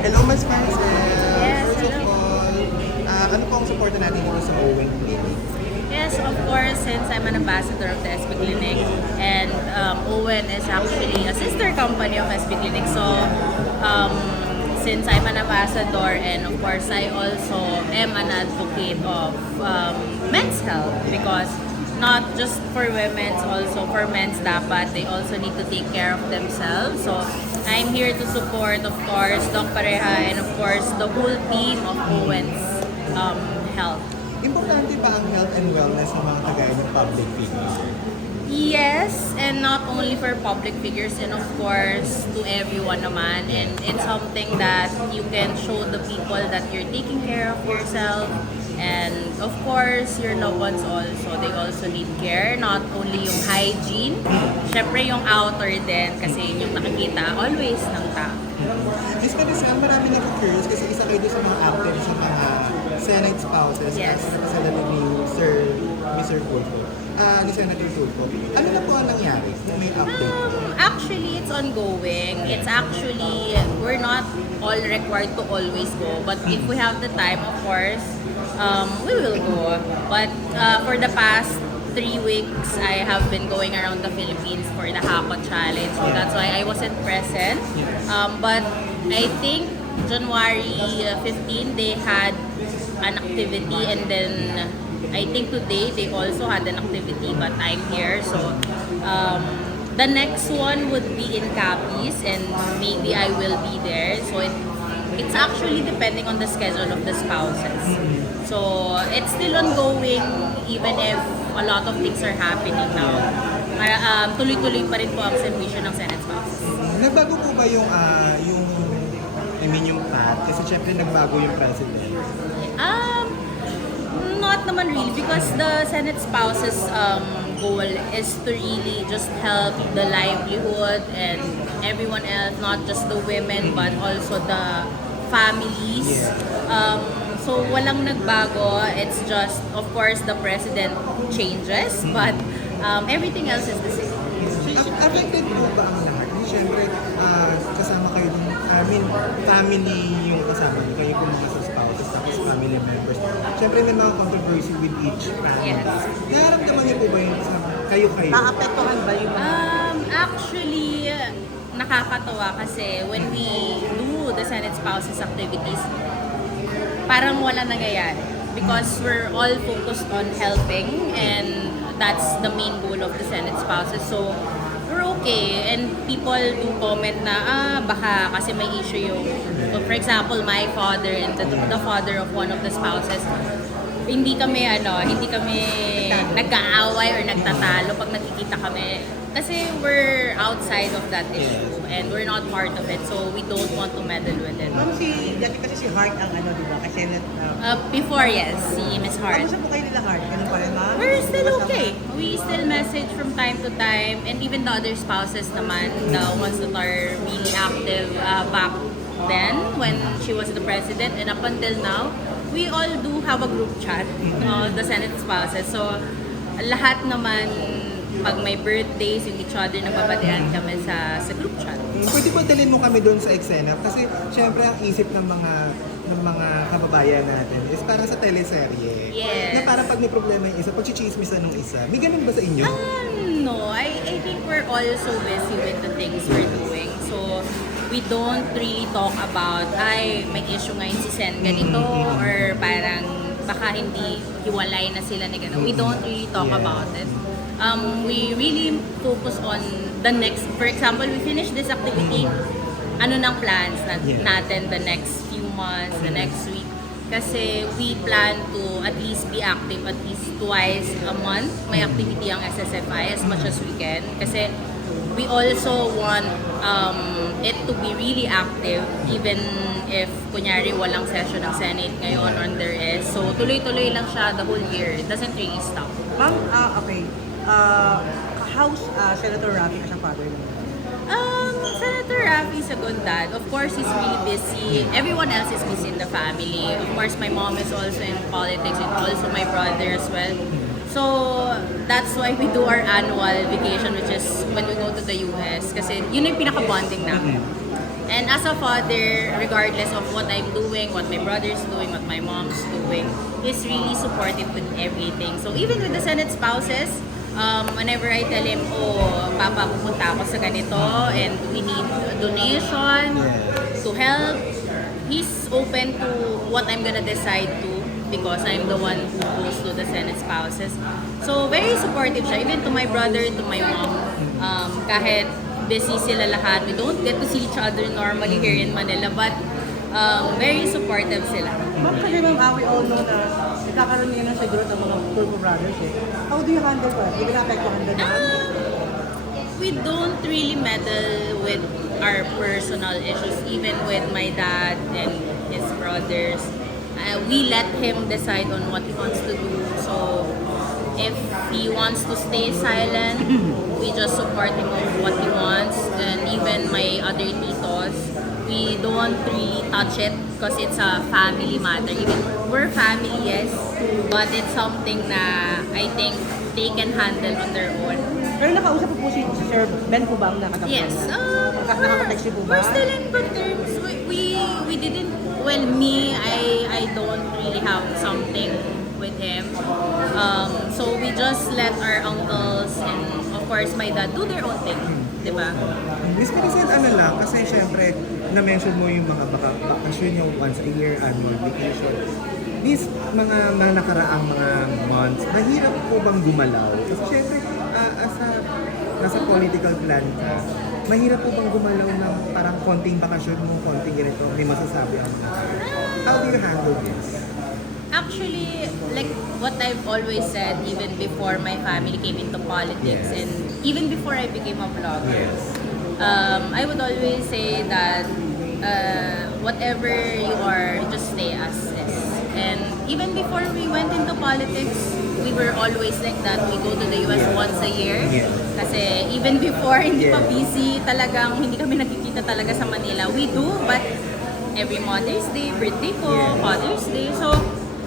Hello, Mas Marcel. Yes, First of hello. all, ano po ang suporta natin dito sa Owen Clinic? Yes, of course, since I'm an ambassador of the SB Clinic, and Owen is actually a sister company of SB Clinic. So, um, since I'm an ambassador, and of course, I also am an advocate of men's health, because not just for women's, also for men's dapat, they also need to take care of themselves. So, I'm here to support, of course, Doc Pareha, and of course, the whole team of Owen's health. Importante ba ang health and wellness ng mga kagaya ng public figures? Yes, and not only for public figures, and of course to everyone naman. And it's something that you can show the people that you're taking care of yourself. And of course, your loved ones also, they also need care. Not only yung hygiene, syempre yung outer din, kasi yung nakikita always ng tao. Miss Marisol, marami na curious kasi isa kayo doon sa mga active sa mga Senate spouses. Yes. Kasi napasalanan ni Mr. Tulfo. Ni Senator Tulfo. Ano na po ang nangyari? Kung may update? Actually, it's ongoing. It's actually, we're not all required to always go. But if we have the time, of course, we will go. But for the past 3 weeks, I have been going around the Philippines for the Hakot Challenge. So that's why I wasn't present. But I think January 15, they had an activity, and then I think today they also had an activity, but I'm here. So the next one would be in Capiz, and maybe I will be there. So it's actually depending on the schedule of the spouses. So it's still ongoing, even if a lot of things are happening now. Tuloy-tuloy pa rin po ang servisyo ng Senate spouses. Nagbago po ba yung path? Kasi syempre nagbago yung president. Not naman really, because the Senate spouses goal is to really just help the livelihood and everyone else, not just the women but also the families. So walang nagbago, it's just of course the president changes, but everything else is the same. Affected po ba ang lahat? Siyempre, kasama kayo dun, family yung kasama niyo, kayo kung mga sa spouses, tapos family members. Siyempre, may mga controversy with each family. Yes. Nararamdaman niyo po ba yung kayo? Naapektuhan ba yung Actually, nakakatawa kasi when we do the Senate spouses activities, parang wala nangyayari. Because we're all focused on helping, and that's the main goal of the Senate spouses. So, we're okay. And people do comment na, baka kasi may issue yung, for example, my father and the father of one of the spouses, hindi kami nag-aaway or nagtatalo pag nakikita kami. Kasi we're outside of that issue and we're not part of it, so we don't want to meddle with it. Ma'am, dati kasi si Hart ang di ba? Kasi Before, yes, si Miss Hart. kamusta po kayo nila Hart? Ganun pa rin, ma'am? We're still okay. We still message from time to time, and even the other spouses naman, the ones that are really active back then when she was the president, and up until now, we all do have a group chat, the Senate spouses. So, lahat naman, pag may birthdays, yung each other, nagbabadean kami sa group chat. Pwede ba dalhin mo kami doon sa eksena? Kasi syempre ang isip ng mga kababayan natin is parang sa teleserye. Yes. Na parang pag may problema yung isa, pag-chichismisan ng isa. May ganun ba sa inyo? No, I think we're all so busy with the things we're doing. So, we don't really talk about, may issue ngayon si Sen ganito, or parang baka hindi hiwalay na sila ni gano'n. We don't really talk about it. We really focus on the next, for example, we finish this activity, ano nang plans natin the next few months, the next week. Kasi we plan to at least be active at least twice a month. May activity ang SSFI as much as we can. Kasi we also want it to be really active even if kunyari walang session ng Senate ngayon or there is. So tuloy-tuloy lang siya the whole year. It doesn't really stop. Ma'am, okay. How's Senator Rafi as a father naman? Senator Rafi is a good dad. Of course, he's really busy. Everyone else is busy in the family. Of course, my mom is also in politics, and also my brother as well. So, that's why we do our annual vacation, which is when we go to the US. Kasi yun yung pinaka-bonding namin. And as a father, regardless of what I'm doing, what my brother's doing, what my mom's doing, he's really supportive with everything. So even with the Senate spouses, whenever I tell him, oh, Papa, pupunta ako sa ganito and we need a donation Yes. to help, he's open to what I'm gonna decide to because I'm the one who goes to the Senate spouses. So very supportive siya, even to my brother, to my mom. Kahit busy sila lahat, we don't get to see each other normally here in Manila, but very supportive sila. Ma'am, kasi ma'am, we all know na nagkakaroon ngayon ng siguro ng mga Turbo Brothers eh. How do you handle that? Hindi na apektuhan ba naman? We don't really meddle with our personal issues, even with my dad and his brothers. We let him decide on what he wants to do. So if he wants to stay silent, we just support him of what he wants. And even my other titos, we don't really touch it because it's a family matter. Even we're family, yes, but it's something na I think they can handle on their own. Pero nakausap po si Sir Ben po ba ang nakatapos? Yes. Nakaka-text niyo po ba? We're still in good terms. We didn't, well, me, I don't really have something with him. So we just let our uncles and of course my dad do their own thing. Diba? Miss Maricel, ano lang, kasi syempre, na-mention mo yung mga bakasyon yung once a year, annual vacation. These mga nakaraang mga months, mahirap po bang gumalaw? Kasi syempre, nasa political plan ka, mahirap po bang gumalaw ng parang konting bakasyon mo, konting ganito, may masasabi ang mga. How do you handle this? Actually, like what I've always said, even before my family came into politics Yes. and even before I became a vlogger, Yes. I would always say that whatever you are, just stay as is. And even before we went into politics, we were always like that. We go to the US Yeah. once a year. Yeah. Kasi even before, hindi pa Yeah. busy, talagang hindi kami nakikita talaga sa Manila. We do, but every Mother's Day, birthday ko, Yeah. Father's Day. So,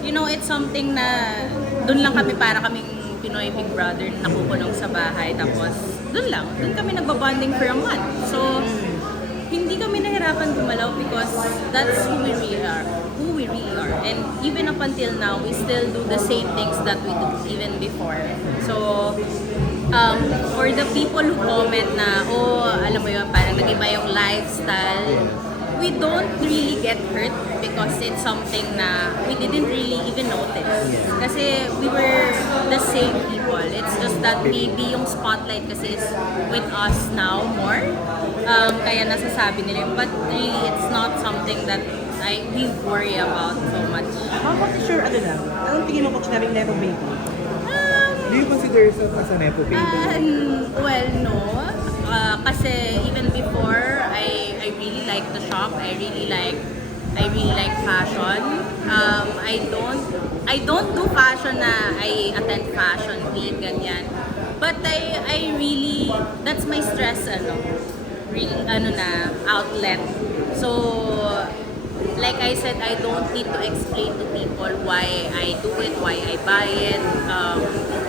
you know, it's something na doon lang kami para kaming Pinoy Big Brother na nakukulong sa bahay. Tapos, doon kami nagbabonding for a month. So, hindi kami nahirapan gumalaw because that's who we really are. And even up until now, we still do the same things that we do even before. So, for the people who comment na, oh, alam mo yun, parang nag-iba yung lifestyle, we don't really get hurt because it's something na we didn't really even notice. Kasi we were the same people. It's just that maybe yung spotlight kasi is with us now more. Kaya nasasabi nila yun. But really, it's not something that we worry about so much. How about si Sir, ano lang? Anong tingin mo pag sinabing Nepo Baby? Do you consider yourself as a Nepo baby? Well, no. Kasi even before, I really like to shop. I really like fashion. I don't do fashion na I attend fashion week ganyan. But I really, that's my stress outlet. So like I said, I don't need to explain to people why I do it, why I buy it,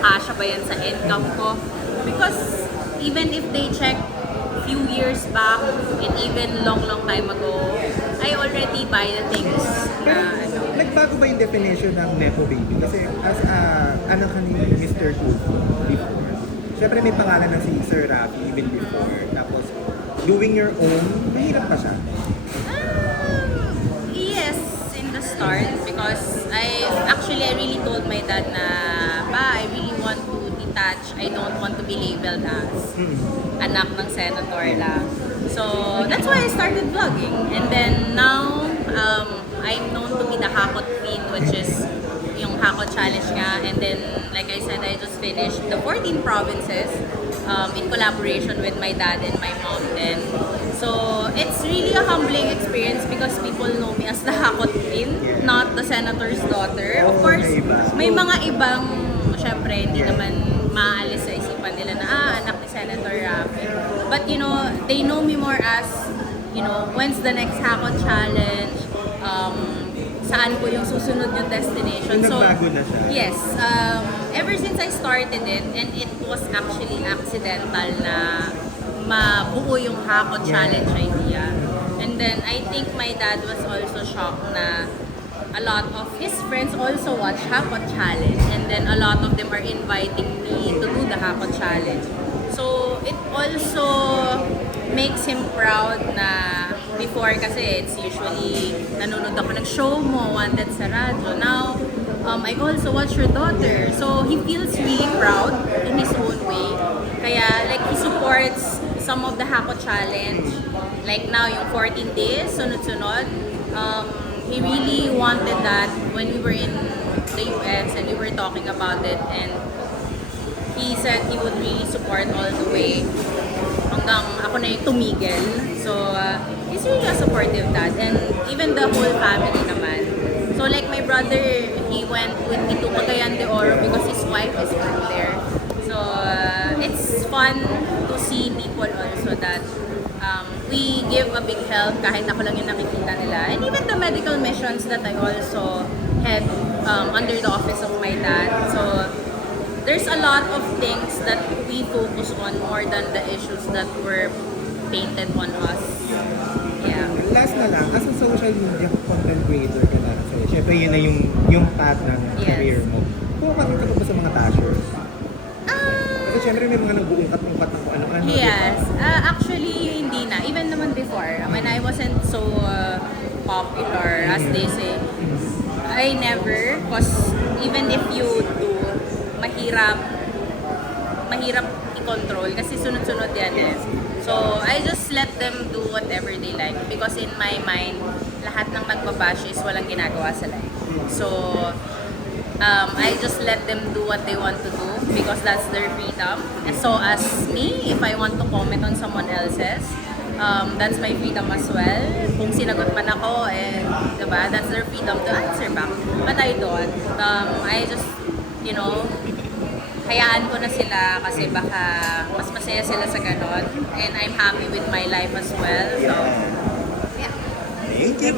kasya ba yan sa income ko. Because even if they check few years back and even long time ago, I already buy the things na Nagbago ba yung definition ng Nepo baby? Kasi as anak ka ni Mr. Tulfo before, syempre may pangalan na si Sir Rafi even before. Tapos, doing your own, mahirap pa siya. Yes, in the start because I really told my dad na, I really want to detach. I don't want to be labeled as anak ng senator lang. So, that's why I started vlogging. And then now, I'm known to be the Hakot Queen, which is yung Hakot Challenge nga. And then, like I said, I just finished the 14 provinces in collaboration with my dad and my mom then. So, it's really a humbling experience because people know me as the Hakot Queen, not the senator's daughter. Of course, may mga ibang, syempre, hindi naman maalis sa isipan nila na, anak ni Senator Rafi. But, you know, they know me more as, you know, when's the next Hakot Challenge? Saan po yung susunod yung destination? So, nagbago na siya? Yes. Ever since I started it, and it was actually accidental na mabuo yung Hakot Challenge idea. And then I think my dad was also shocked na a lot of his friends also watch Hakot Challenge. And then a lot of them are inviting me to do the Hakot Challenge. So it also makes him proud na before kasi it's usually nanonood ako ng show mo, Wanted sa radyo. Now, I also watch your daughter. So he feels really proud in his own way. Kaya like he supports some of the Hakot Challenge. Like now, yung 14 days, sunod-sunod. He really wanted that when we were in the US and we were talking about it. And he said he would really support all the way hanggang ako na yung tumigil. So, he's really a supportive dad. And even the whole family naman. So, like my brother, he went with me to Cagayan de Oro because his wife is from there. So, it's fun to see people also that we give a big help kahit ako lang yung nakikita nila. And even the medical missions that I also had under the office of my dad. So, there's a lot of things that we focus on more than the issues that were painted on us. Yeah. Last na lang, as a social media content creator ka na kasi syempre yun na yung path ng Yes. career mo. Pumapatid ka ba sa mga tashers? Kasi syempre may mga nag-uungkat-ungkat ng kung ano-ano. Yes. Actually, hindi na. Even naman before, when I wasn't so popular, as they say, I never, because even if you do, mahirap i-control kasi sunod-sunod yan eh. So, I just let them do whatever they like because in my mind, lahat ng nagbabash is walang ginagawa sa life. So, I just let them do what they want to do because that's their freedom. And so as me, if I want to comment on someone else's, that's my freedom as well. Kung sinagot man ako, diba, that's their freedom to answer back. But I don't. I just, hayaan ko na sila kasi baka mas masaya sila sa ganon. And I'm happy with my life as well. So, yeah. Thank you.